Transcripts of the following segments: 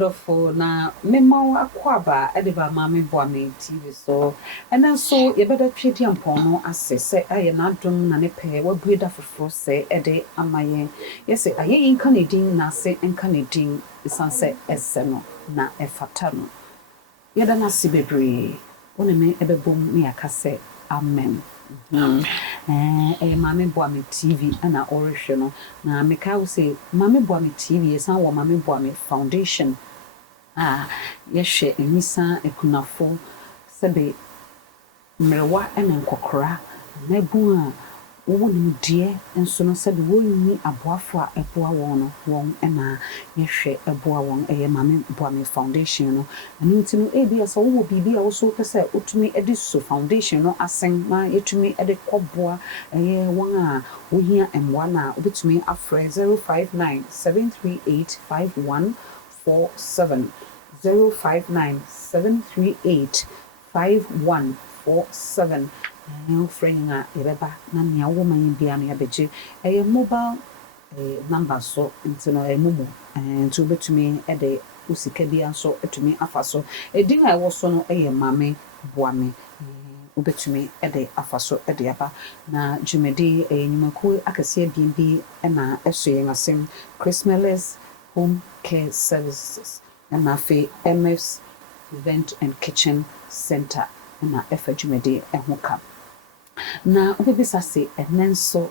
wonderful na memo akwaba ediba mame boame TV so and then so you better treat yam pono assess I na dum na ne pe wa bueda foforo se ede amaye yes aye in Canadian na se en Canadian isanse esse no na efata no yeda na sibebre woni me ebebom me akase amen. Mame boame TV ana orehwe no na meka wo say mame boame TV esan wo mame boame foundation yehwe enisa ekunafo sebe mrewa ene nkokora na bu a wo ni die enso no sebe wo ni aboafo a eboa won no won na yehwe eboa won mame boame foundation no ani ntino ebi aso wo bibi a wo so pese otumi ediso foundation no asen na etumi ede koboa won a wo hia emwa na obetumi afre 059 738 5147 059 738 5147 friend ebeba na nia woman bia no yabeje mobile number so ntino mumu nti obetumi ede usika bia so etumi afaso edin a wo so no mame boame obetumi ede afaso ede aba na jumedi enyumaku akase bimbi na eso yengasem Christmas home care services na fe MS event and kitchen center na efa jumedi ehoka na obebisa se enenso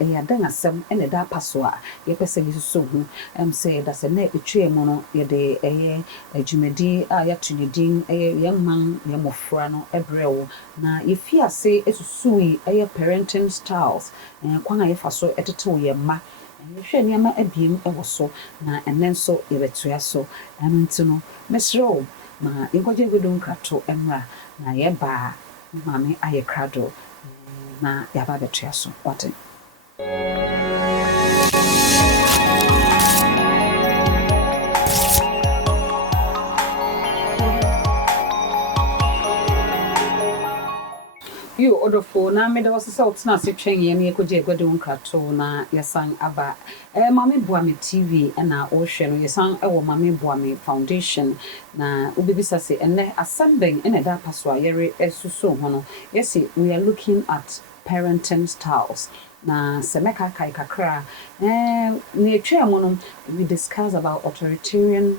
yadan asem ene da paso a yepese bi so hu say da se na etwe mu no ye de adwumadi a yatunidin yemman Mmofra no ebrewo na yefi ase esusui parenting styles kwan a yefa so etetew ye ma yehwe niama abiem ewo so na enenso yebetoya so ntino mesro ma yegoje godon krato emra na yeba mame aye krado na yaba betua so what you order for na me there was salt na se twen ye me ekoje egwede wonkrato na yesan aba mame boame TV na o hwe no yesan ewo mame boame foundation na ubibisa se ene asembeng ene da paswa yere esuso ho no yes we are looking at parenting styles na semeka kai kakra ne etwa mo no we discuss about authoritarian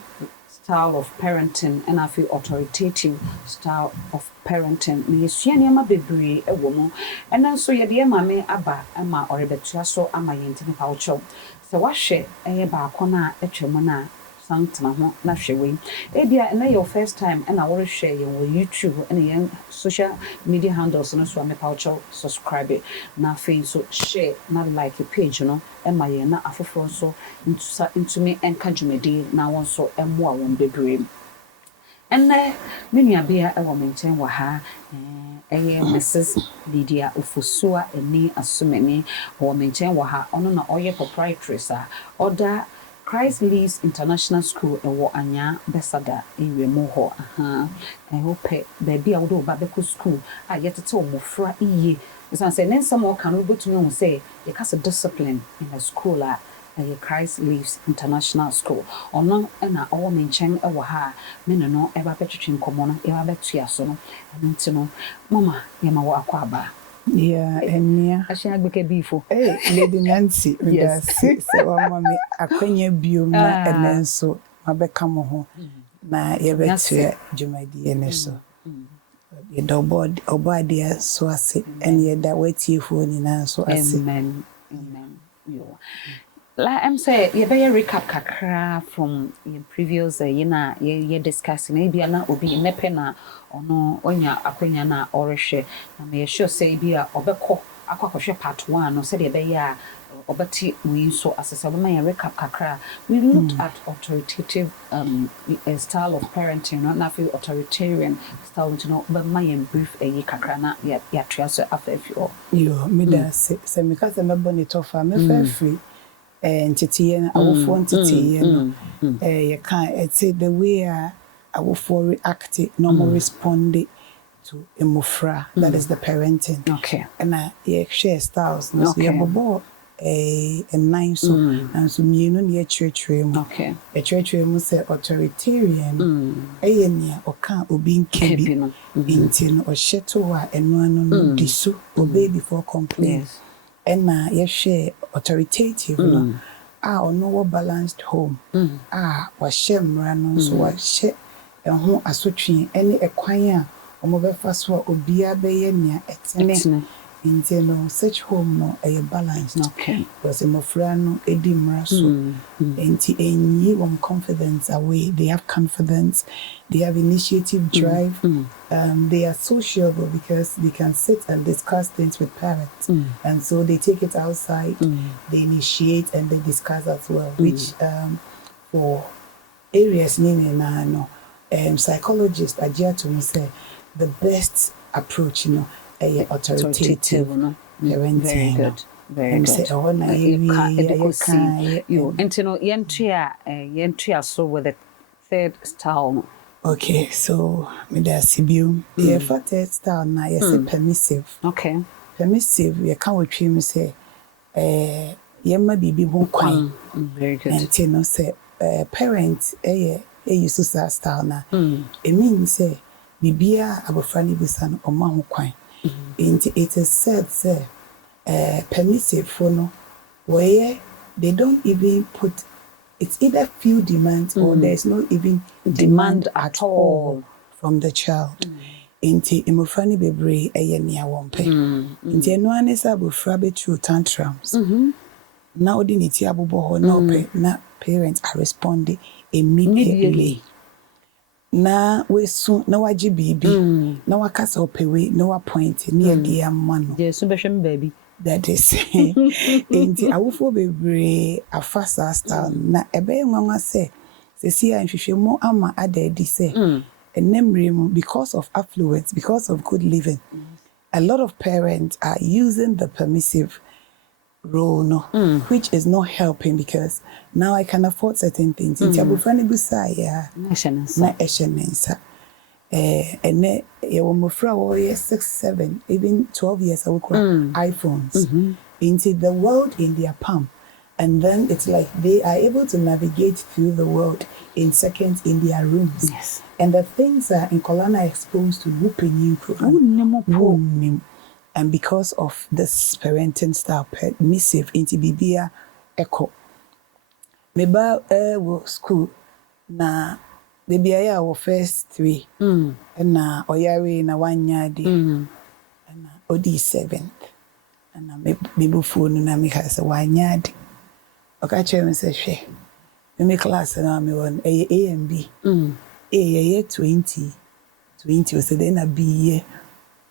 style of parenting and I feel authoritative style of parenting. Me yesua ma bebre ewo mo. And so ye de mame aba ama orebetua so ama yenti ne paucho. So wahwe ba akona etwemo na santana ho na hwewe. Ebia na your first time and I want to share your YouTube and your social media handles no so me paucho subscribe it. Na fe so share na like your page no ema ye na afoforo so into me enka dwumedi na won so emo a won bebre. Enne me nua bia ewo menchen wa ha Mrs. Lydia Ufusua eni asumeni wo menchen wa ha ono na oye proprietress a order Christ Leaves International School ewo anya besada ewe mo ho hope baby a wo do ba be school a yetete Mmofra iye so say nensa mo kan obetumi hu say ye kasa discipline in a school a Christ Leaves International School ono na owo menchen ewo ha me no eba betwetwe nkomo no eba betua so no ntino mama ye ma wo akwaba. Yeah, and Ashia gbeke bifo. Lady Nancy, yes, so mommy akwanya biom na enenso mabeka mo ho na ye betua dwumadi ene so. Ye dobod obadia so ase en ye da watiefo ni na so ase. Amen. Yo. I'm say you better recap kakra from your previous ye discussing maybe na obi nepe na ono onya akwanya na orehwe na me sure say bia obekọ akwakohwe part 1 no say de be ya obati we so asesa we may recap kakra. We looked at authoritative style of parenting na feel authoritarian style no but my brief kakra na ya triaso afefio yo me da se me ka se me bonito me fa free entity and awofo entity you can it's the way awofo react normal respond to Mmofra that is the parenting okay and yeah share styles no yeah bobo nine so and so mienu ne church mu okay a church mu say authoritarian nia oka obi nkebi nti no ohyeto a eno ano no diso obey before complain na ye share authoritative no ono wo balanced home wa shemra no so wa hye ho asotwe ene ekwan a omo befa so a obia be ye nia etene no such home no a balanced okay because Mmofra no edi mra so enti enyi won confidence away they have confidence they have initiative drive they are sociable because they can sit and discuss things with parents and so they take it outside they initiate and they discuss as well which for areas na no psychologists are to say the best approach authoritative no parenting. Very good. Very good. Say, oh, na you yentua so with the third style. Okay, so me da sibium. The third style na say permissive. Okay. Permissive, you can we trim say yemma bibi ho kwan. Very good. And no say parents use that style na. It means say bibia abofra ni bisa no oma ho kwan. It is said say permissive for no where they don't even put it's either few demands or there's no even demand at all from the child. Inti Mmofra ni bebre nia wompe. Inti eno anesa abofra be through tantrums. Na odi ni ti abobo ho na ope na parents are responding immediately. Na we soon na waji bibi na wakasa opewe na wa point near dia man je so behwem baby that is enti awufo bebre afasa style na ebe nwanwa se si anhwehwemu ama adadi se enemrem because of affluence because of good living a lot of parents are using the permissive role no which is not helping because now I can afford certain things inti abofra ne busa ya na eshenensa ene ye Mmofra wo 6 7 even 12 years ago iPhones into the world in their palm and then it's like they are able to navigate through the world in seconds in their rooms and the things are in Colana exposed to whooping you and because of this parenting style permissive into bibia echo meba wo school na bibia ya wo first 3 na oyare na wanyade na odi 7th na mebufu no na meka se wanyade oka chere se hwe me class na me won A and B A 20 o se dey na B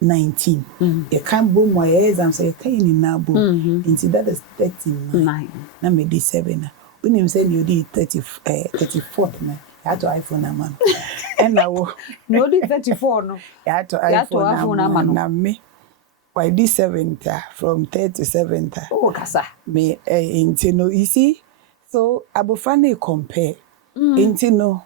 19 you can't boom my exam so you can in na boom into that is 39 na me di 7 na unim say you di 34th na ya to iPhone na man and now no di 34 no ya to iPhone na man na me why di 7th from 3rd to 7th oh kasa me into no you see so abofra na compare into no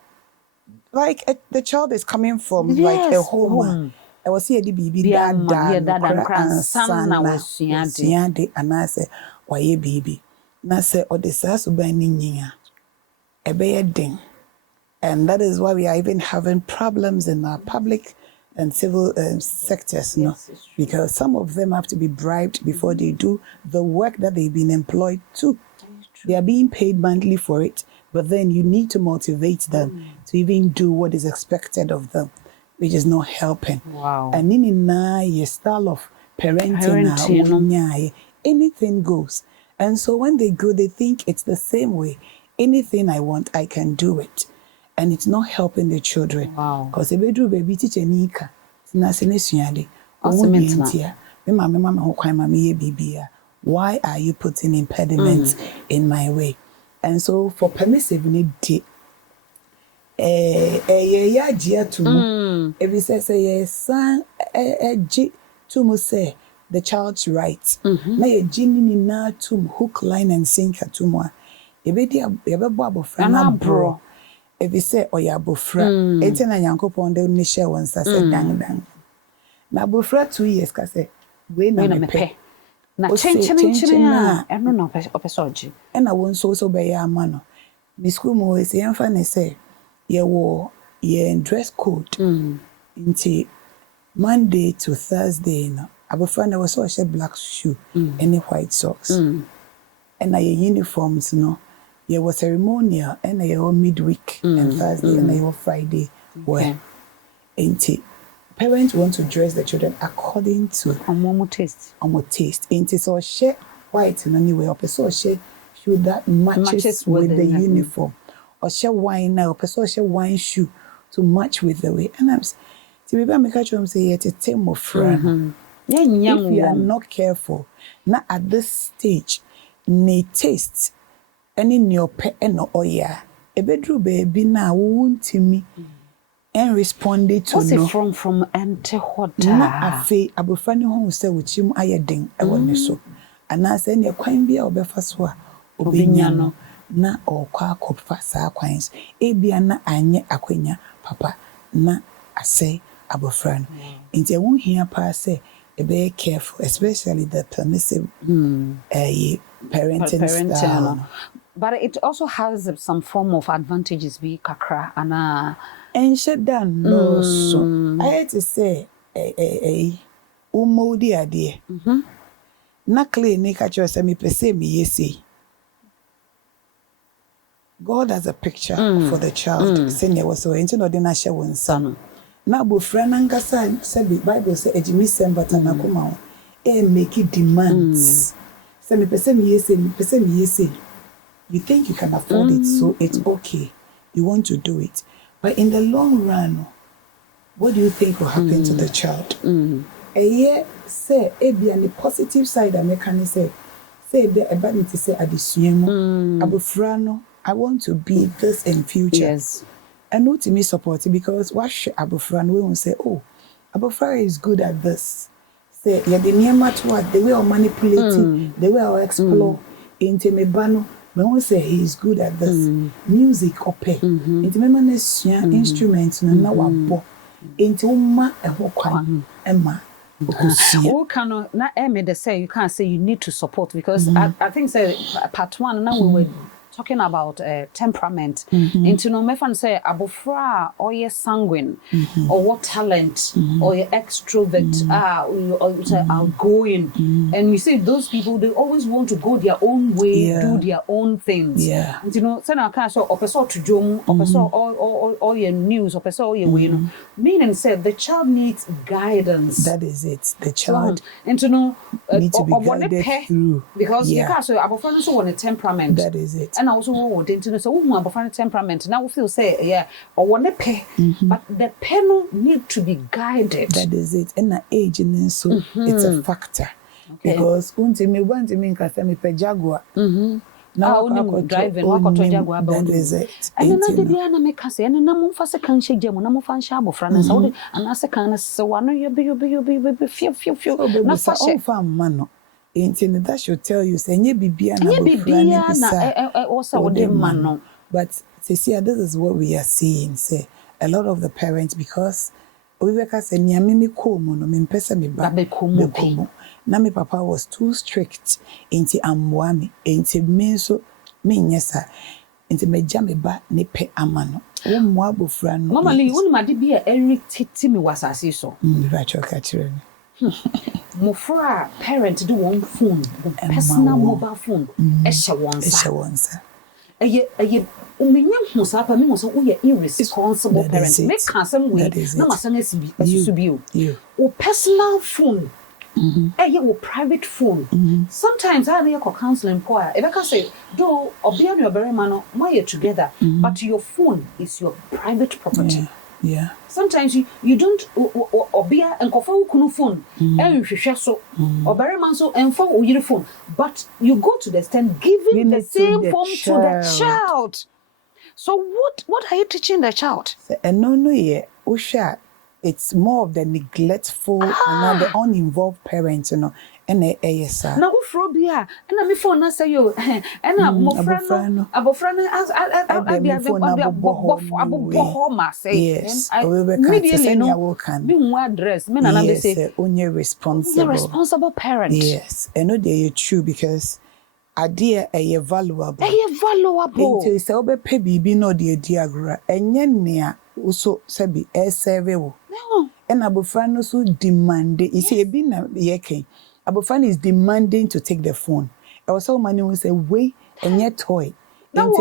like the child is coming from like a home I was here the baby dad and son na wasuade anase waye baby na say odisa so ban nyinya ebe den and that is why we are even having problems in our public and civil sectors because some of them have to be bribed before they do the work that they've been employed to. They are being paid monthly for it, but then you need to motivate them to even do what is expected of them, which is not helping. Wow. And in your style of parenting, anything goes. And so when they go, they think it's the same way. Anything I want, I can do it. And it's not helping the children. Wow. Because if they do baby teacher nika, why are you putting impediments in my way? And so for permissive need if he says son to say the child's rights. Na ye jini na to hook, line and sinker to moi. Ebedi abofra bro. If he say oya abofra, ete na Nyankopon de ni share one say dang. Na abofra 2 years ka say we na me pe. Na chenchena eno na opesoji. And I won't so be a man. Miss Kumo is young fan say, ye wore ye dress code into Monday to Thursday. No, I will find I was so black shoe and white socks. And I uniforms, no. Ye was ceremonial and I midweek and Thursday and I Friday. Where into parents want to dress the children according to taste. Into so share white in any way, or so share shoe that matches with the uniform, or share wine now, or so share wine shoe to match with the way. And I'm to be make a say it's a Mmofra. If you are not careful, not at this stage, ne taste any your pet and no oya. A bedroom baby now won't me. And responded to what's it from ante what na afi abofani ho se wuchim ayeden e woni so ana se ne kwan bia obefa so a obenya no na okwa akopfa sa kwan so e bia na anye akwanya papa na ase abofra no nti won hia pa se e be careful, especially the permissive parenting style. But it also has some form of advantages, be kakra and shut down no so. I had to say umodi ade. Na clinic at your semi pese me yesi. God has a picture for the child. Senior was so into no dinner share one son. Na bo friend angasa said the Bible say ejimi sembata na kuma make it demands. Semi pese me yesi. You think you can afford it, so it's okay. You want to do it. But in the long run, what do you think will happen to the child? A year, say, be on the positive side, I can say, be a bad to say, Abufrano, I want to be this in future. Yes. And not to me support it because what Abufrano will say, oh, Abufrano is good at this. Say, yeah, the near much what they will manipulate it, they will explore into me bano. I won't say he's good at this. Music or pay. Into memories, instruments, and now a bo. Into ma and wokwan Emma. Oh, cannot not they say you can't say you need to support because I think say part one now we were talking about temperament. Into no mefan say abofra or ye sanguine or what talent or ye extrovert or say outgoing. And you see those people they always want to go their own way, do their own things. And you know, say na can so opeso to jom, opeso all your news, opeso all your way. Meaning said the child needs guidance. That is it. The child and to know need to be guided through. Because you can't so abofra so want a temperament. That is it. And also what into so who about temperament now we feel say or one pay but the panel need to be guided. That is it. And the age and so it's a factor because me want me can me pe jaguar now driving what jaguar that is it. And then the na make say and na mo fa se kan shege mo na mo fa nsha abofra na so and ase kan se wano you be few na fa man no that should tell you say nye bibia na also what the man no. But this is what we are seeing. Say a lot of the parents because we say me komo no me mpesa me ba komo na me papa was too strict into amwami into me so me nyesa into me jam me ba ne pe amano wo mo abofra no mama li wonu ma de bia Eric titi me wasase so right okay chire Mmofra parent do one phone, personal mobile phone. Esha onsa. Eye umenya hu sa pa me mo so wo irresponsible parent. Make some way na masanga sibi asusu bi o personal phone. Your private phone. Sometimes I hear counseling choir. If I can say, though obi and your very man, why together, but your phone is your private property. Yeah. Sometimes you don't obia and kofa kunu phone and hwehwe so oberema so enfo uyire phone but you go to the stand giving the same phone to the child. So what are you teaching the child? No ye usha it's more of the neglectful and the uninvolved parents, you know, and yes, sir. Now, Frobia, and I'm before na say you, and I'm Mmofra, as Abohoma say, yes, immediately no, being one dress, men and say, only responsible parent. Yes, and no, they are true because idea a valuable. Into so be pay bibi no de diagra, and yen also sabi serve. And Abofra no so demanding. You see, a bin yeke. Abofra is demanding to take the phone. I was so money will say, wait, and yet toy. No,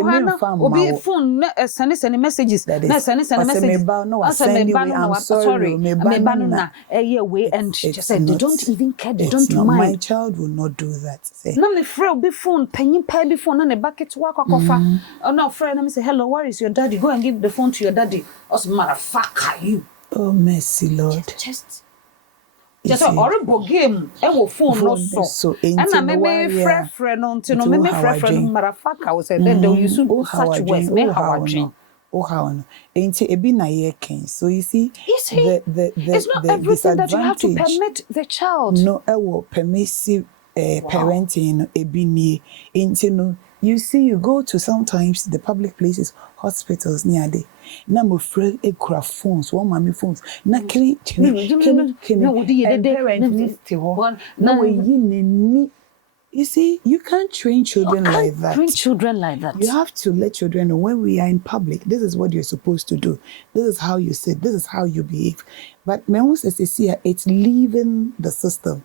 be phone, send messages. No, send messages. No, I'm sorry. Me banana. Way and just said they don't even care. They don't mind. My child will not do that. No, me friend be phone, penny pay be phone, and a bucket work or coffee. Oh no, friend, let me say hello. Where is your daddy? Go and give the phone to your daddy. As motherfucker, you. Oh, mercy, Lord. Just a horrible game. I will phone no so. And I may friend on to no me friend motherfucker. I was said then you soon such words. Me how how ain't it be na yeken. So you see it's not everything that you have to permit the child. No, I will permissive parenting ebini ain't no. You see, you go to sometimes the public places, hospitals near there. Na mo free ekura phones, one mommy phones. Na kini You see, you can't train children like that. You have to let children know when we are in public, this is what you're supposed to do. This is how you sit. This is how you behave. But when it's leaving the system.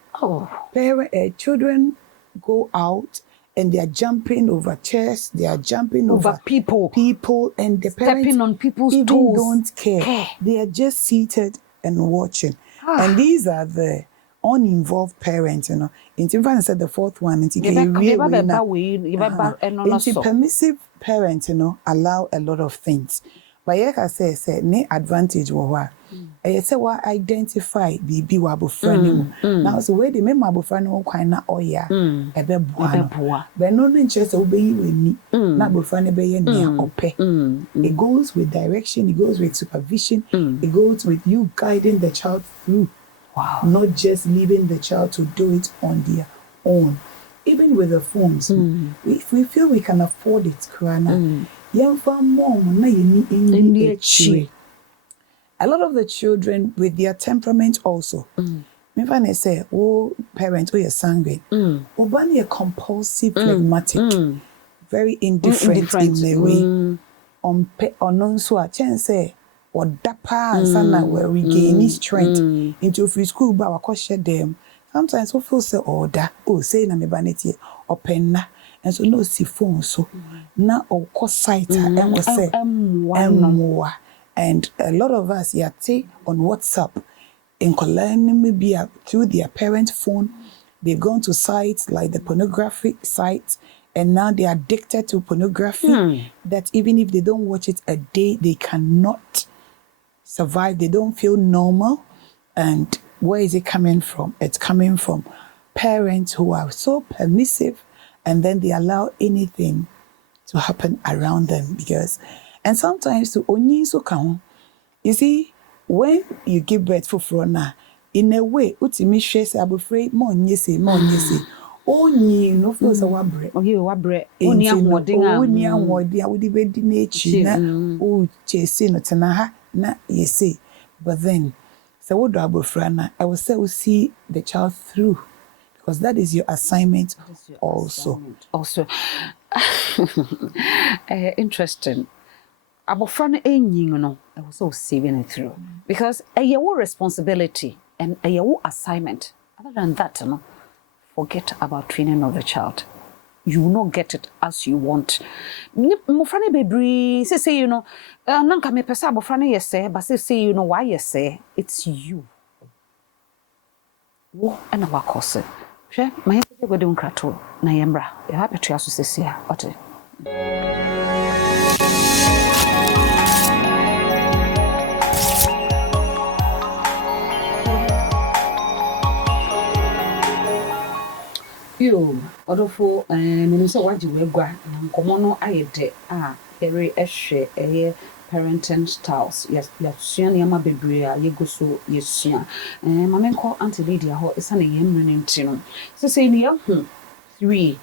Children go out. And they are jumping over chairs, they are jumping over people, and the parents stepping on people's even toes. Don't care. They are just seated and watching. And these are the uninvolved parents, you know. In fact, said the fourth one, permissive parents, you know, allow a lot of things. But like I say, ne advantage wa. I say what identify bibi wa abofra ni. Now so where the me abofra no kwan na oya ebe boa. But no interest obeyi we ni. Na abofra ne be ye ne ope. It goes with direction, it goes with supervision, it goes with you guiding the child through. Wow. Not just leaving the child to do it on their own. Even with the phones, if we feel we can afford it, Krana. A lot of the children with their temperament also. Maybe say, oh, parents, oh, you're sanguine. Oh, but you're compulsive, phlegmatic, very indifferent in the way. On so a chance say, or dapa and sana where we gain strength into free school, but I share them. Sometimes we feel say, oh, say na me banity or penna. And so no see phone so na or course site and we say more. And a lot of us on WhatsApp in learning maybe through their parent phone. They've gone to sites like the pornographic sites, and now they are addicted to pornography that even if they don't watch it a day, they cannot survive. They don't feel normal. And where is it coming from? It's coming from parents who are so permissive, and then they allow anything to happen around them and sometimes to only so come. You see, when you give birth for frona, in a way, utimi shares abofrey more nyese. Only no feel so wabre. Oh, you wabre. Only amwodi awudi bedi nechi na o chese no tenaha na yese. But then, so what do abofrana? I will say we see the child through. Because that is your assignment also. Interesting. Abofra no I was so saving it through. Because your responsibility and your assignment. Other than that, forget about training of the child. You will not get it as you want. Mmofra baby say nanka me pesa abofra no yese, but say why yese? It's you. Wo and our course. She my go de unkrato na yembra. You have to aso sesia. Ote. Yo, odofo me so waji we gwa nkomo no ayede very ehwe parenting styles. Yes, yɛasua nneɛma bebree a yɛgu so yɛsua. Ma menkɔ Auntie Lydia hɔ ɛsiane yɛmmere no nti no. Sɛ ne yɛhu 3.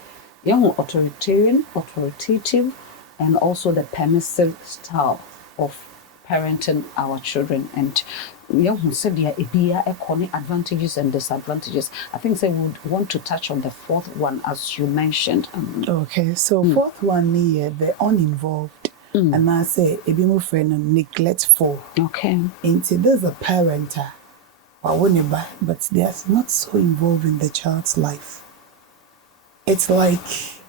Yɛhu authoritarian, authoritative, and also the permissive style of parenting our children. And yɛhu sɛdeɛ ebia ɛkɔ ne advantages and disadvantages. I think we would want to touch on the 4th one as you mentioned. Okay, so 4th one here, the uninvolved. And I say Mmofra no neglectful. Okay. Into there's a parent but they are not so involved in the child's life. It's like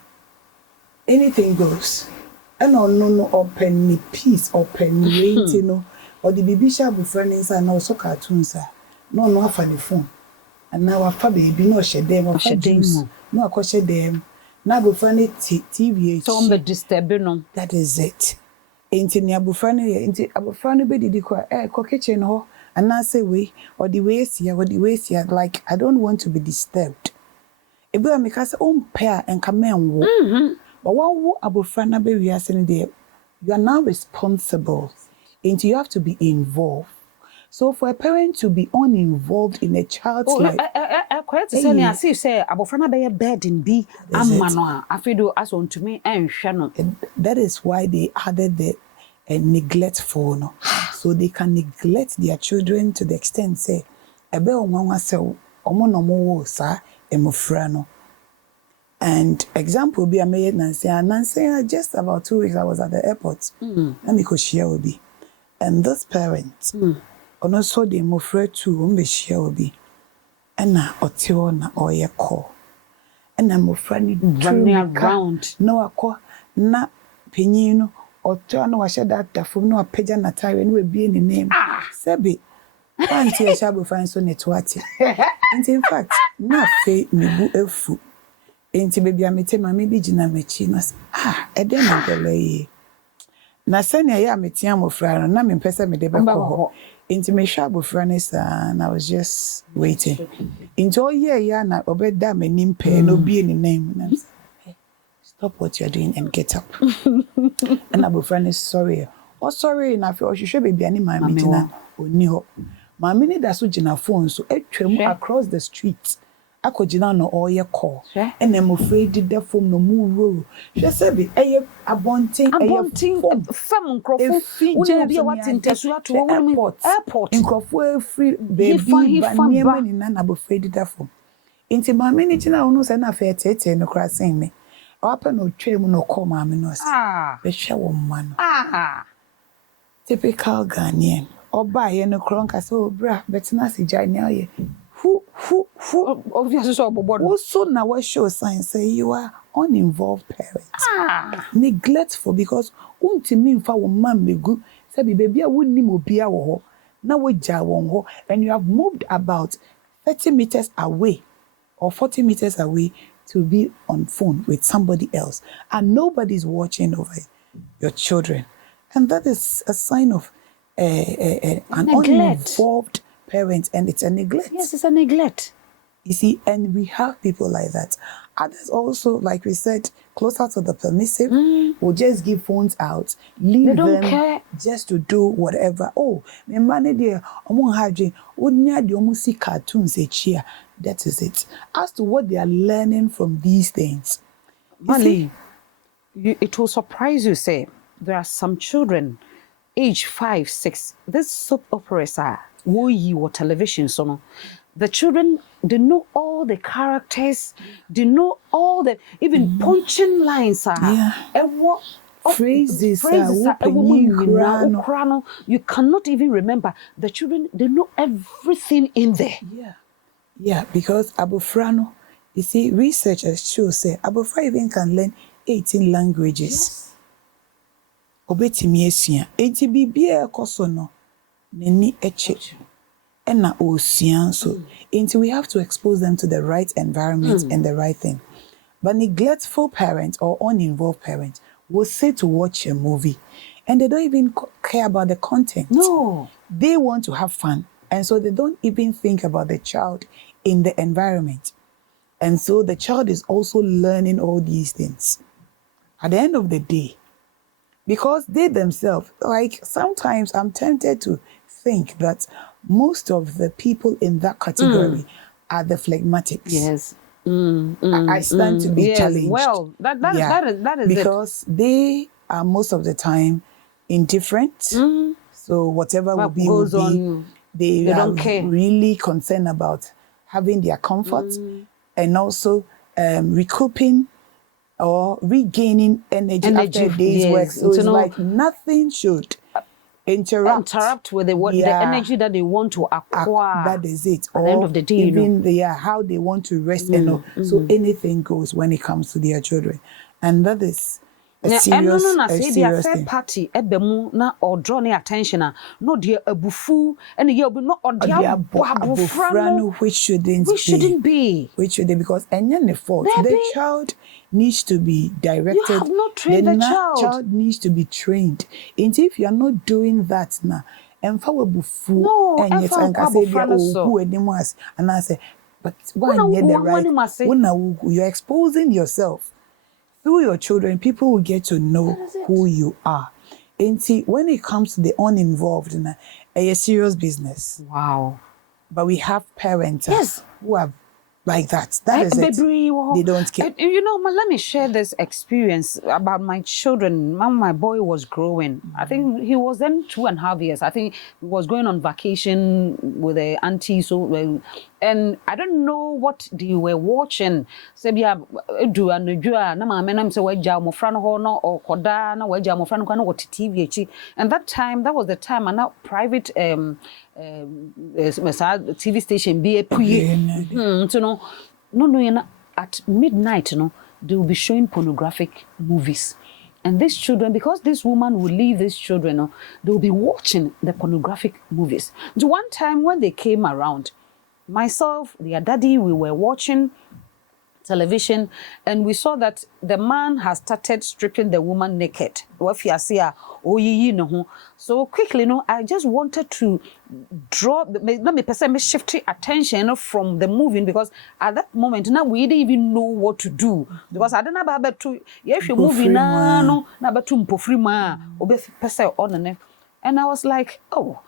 anything goes. And no open peace, open rate, you know, or the baby shall be friends and also cartoons. No funny phone. And now our baby no share them or share them. No, I share them. Now be funny TV. So disturbing. That is it. Into the abufrani be the kitchen ho and I say we or the ways here like I don't want to be disturbed. Ebi make us pair and come and but what abufrana be we are saying there, you are now responsible and you have to be involved. So for a parent to be uninvolved in a child's life, quite say I see say abofrana be bed in be amano afido as on to me and shano. That is why they added the neglectful no. So they can neglect their children to the extent say ebe onwa se omo no mo sa Mmofra no. And example be I made Nancy just about 2 weeks I was at the airport. Let me go share with me. And this parent and also the Mmofra too share with me. And na otio na oye call. And na Mmofra ni running around. No ako na penyino otio no washe that phone no apeja na tire no be any name. Sebi auntie shabo find so netwati. And in fact na fe mebu efu. Enti baby amete mama bi gina mechi no ede na gele na sene ya metia Mmofra no na me pese me de be ko enti me hwa abofra ne sa and I was just waiting enti o ye ya na obeda manim pe no bi ni name na stop what you're doing and get up and abofra ne sorry na fe o hwehwe baby ani mama gina oni ho mama ni da so gina phone so atwam across the street akogina no oye call and Mmofra did that from no mu she said be eye abontin fam nkrofo woni bi what intesu ato airport nkrofo free baby baniema ni na Mmofra did that from inti mama ni gina ono se na fe tete no krasen me opa no twem no call mama no be hwe wo mma no typical Ghanaian oba ye no kronka so bra betina si janya ye who obviously so bobo also now what show sign say you are uninvolved parents neglectful because untimi mfa wo man megu say baby a wonni obi a wo ho na wagya won ho and you have moved about 30 meters away or 40 meters away to be on phone with somebody else and nobody's watching over your children, and that is a sign of an uninvolved parent, and it's a neglect. Yes, it's a neglect. You see, and we have people like that. Others also, like we said, closer to the permissive, will just give phones out, leave them care. Just to do whatever. Oh, my money there, see cartoons, that is it. As to what they are learning from these things. Mali, it will surprise you, say, there are some children, age 5, 6, these soap operas are or television, so no. The children, they know all the characters, they know all the, even punching lines are. Yeah. And what phrases you cannot even remember. The children, they know everything in there. Yeah, because abofrano, you see, researchers show say abofra even can learn 18 languages. Obetimi esua. Enti bibia ekoso no nani eche. Ena osua so. Enti we have to expose them to the right environment and the right thing. But neglectful parents or uninvolved parents will say to watch a movie and they don't even care about the content. No. They want to have fun. And so they don't even think about the child in the environment. And so the child is also learning all these things. At the end of the day, because they themselves, like sometimes I'm tempted to think that most of the people in that category are the phlegmatics. Yes. I stand to be challenged. Well, that is because they are most of the time indifferent. So whatever will be, they are don't care. really concerned about having their comfort and also recouping or regaining energy after a day's work. So it's like nothing should interrupt with the energy that they want to acquire. That is it. At the end of the day, even how they want to rest and all. So anything goes when it comes to their children. And that is a serious thing. Party ebemu na or draw any attention no dear abufu and you be not or dear which shouldn't be because any fault the child needs to be directed. You have not trained the child needs to be trained. And if you are not doing that now and for abufu and yet and say who anymore and I say but why the right you're exposing yourself. Through your children, people will get to know who you are. And see, when it comes to the uninvolved, a serious business. Wow. But we have parents who are like that. That is it. They don't care. Let me share this experience about my children. My boy was growing. I think he was then 2.5 years. I think he was going on vacation with a auntie. And I don't know what they were watching. Mmofra TV. And that was the time and now private TV station be at midnight, they will be showing pornographic movies. And these children, because this woman will leave these children, they will be watching the pornographic movies. So one time when they came around, myself, their daddy, we were watching television and we saw that the man has started stripping the woman naked. So quickly, I just wanted to shift attention from the moving because at that moment now we didn't even know what to do because I don't know about to moving now and I was like, oh,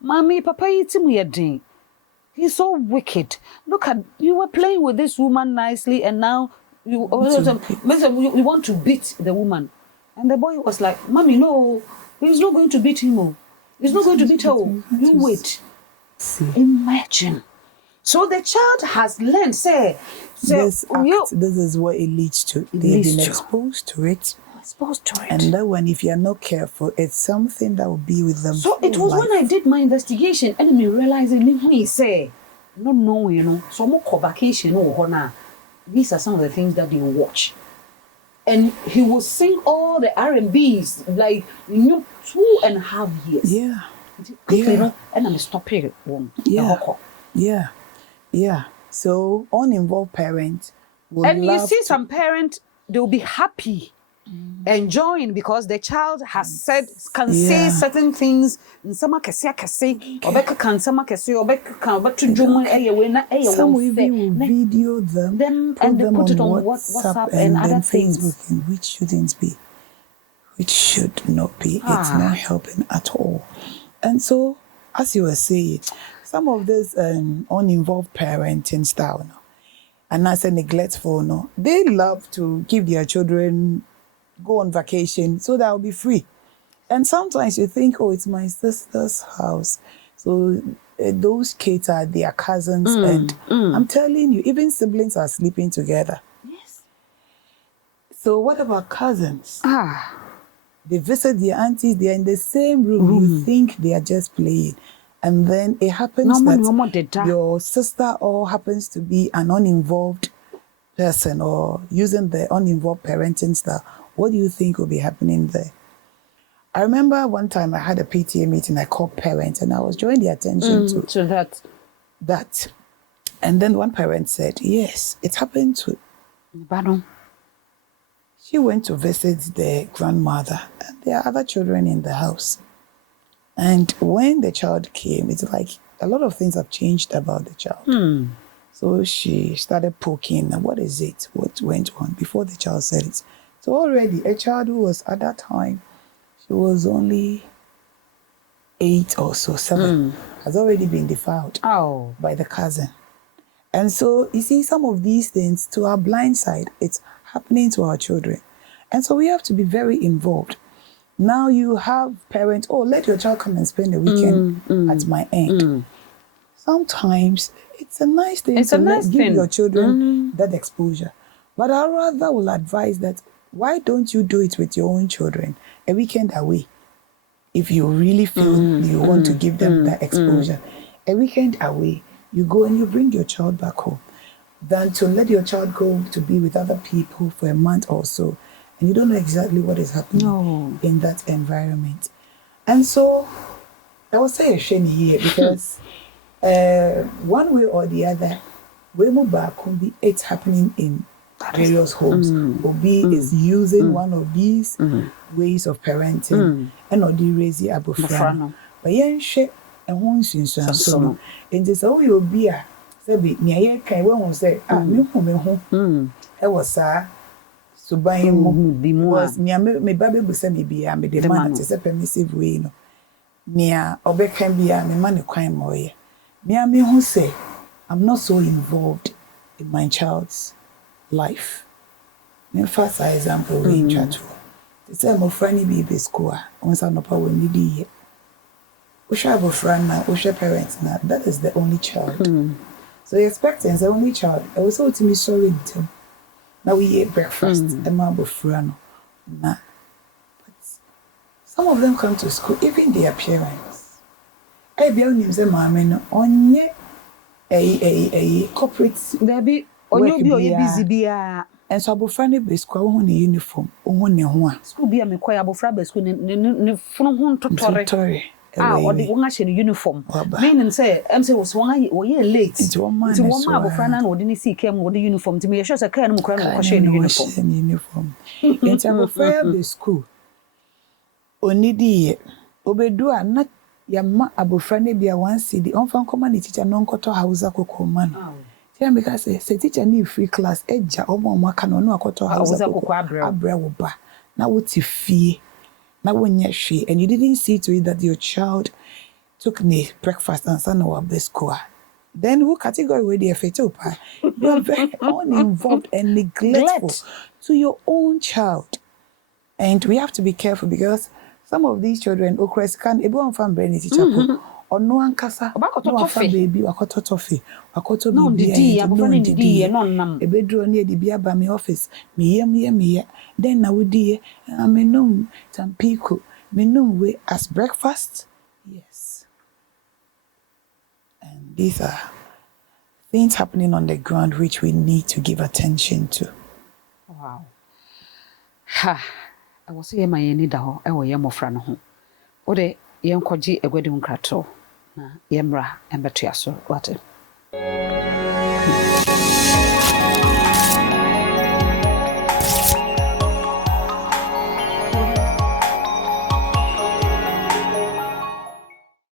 mommy, papa, it's me. He's so wicked. Look at you were playing with this woman nicely, and now you want to beat the woman. And the boy was like, "Mommy, no, he's not going to beat him. He's not going to beat her. You wait." Imagine. So the child has learned. This is what it leads to. They've been exposed to it. And that one, if you're not careful, it's something that will be with them. So it was when I did my investigation and me realizing when he say, no, so more vacation these are some of the things that they watch. And he will sing all the R&Bs like 2.5 years. Yeah. And I'm stopping one. Yeah. So uninvolved parents will and you see some parents, they'll be happy. Enjoying because the child has can say certain things in some some will even video them and they put it on WhatsApp and other Facebook things. Which should not be. It's not helping at all. And so as you were saying, some of this uninvolved parenting style and as a neglectful they love to give their children go on vacation so that I'll be free. And sometimes you think, oh, it's my sister's house. So those kids are their cousins. And I'm telling you, even siblings are sleeping together. Yes. So what about cousins? They visit their aunties, they're in the same room. You think they are just playing. And then it happens that your sister or happens to be an uninvolved person or using the uninvolved parenting style. What do you think will be happening there? I remember one time I had a PTA meeting, I called parents and I was drawing the attention to that. And then one parent said, yes, it happened to Badon. She went to visit the grandmother and there are other children in the house. And when the child came, it's like a lot of things have changed about the child. So she started poking, what is it? What went on before the child said it? So already a child who was at that time She was only 8 or so, 7. Has already been defiled by the cousin. And so, you see, some of these things, to our blind side, it's happening to our children. And so we have to be very involved. Now you have parents, let your child come and spend the weekend at my end. Sometimes it's a nice thing give your children that exposure. But I rather will advise that, why don't you do it with your own children? A weekend away. If you really feel you want to give them that exposure. A weekend away. You go and you bring your child back home, than to let your child go to be with other people for a month or so, and you don't know exactly what is happening in that environment. And so, I will say a shame here, because one way or the other, it's happening in various homes. Obi is using one of these ways of parenting, and Odi raising Mmofra. But and once in so in this all you be a sabi near kai when say me home e was so by him was near me baby bu say me be a me the man is a permissive way no near obekan be a me man kwan moye me who say I'm not so involved in my child's life. Me first example we in chat to say Mmofra ni be school once no power we need Usha parents now, that is the only child. So you expect as the only child. I was so to me sorry to him. Now we eat breakfast, and my Mmofra. Nah. But some of them come to school, even their parents. I be on him mamma on ye a corporate there be on you be busy be a and so Mmofra be school on uniform, on ne school be a me kwaya Mmofra be school ne from home to tore. Or the one in uniform. Meaning say, was one year late. It's one Mmofra or didn't see came with the uniform to me. It shows a kind of uniform. It's Mmofra the school. Only the Obedua not Yama Mmofra be a one city. Unfound command teacher non koto hausa koko man. Tell me because say teacher need free class edja or more can no koto hausa koko abrewoba. Now what's your fee? Now when you're and you didn't see to it that your child took breakfast and son of the school. Then who category where they fit up? You are very uninvolved and neglectful to your own child. And we have to be careful because some of these children, can everyone from Bernie teacher or no one casa, no fan baby, wakoto toffee, wakoto baby, a bedroom near the beer by my office, me. Then now we dear, I may know some people, me know we as breakfast. Yes. And these are things happening on the ground which we need to give attention to. Wow. Ha. I was here my any daho, I were Mmofra no ho. Ode, yam koji egwedi unkrato. Na yemra embetriaso, what?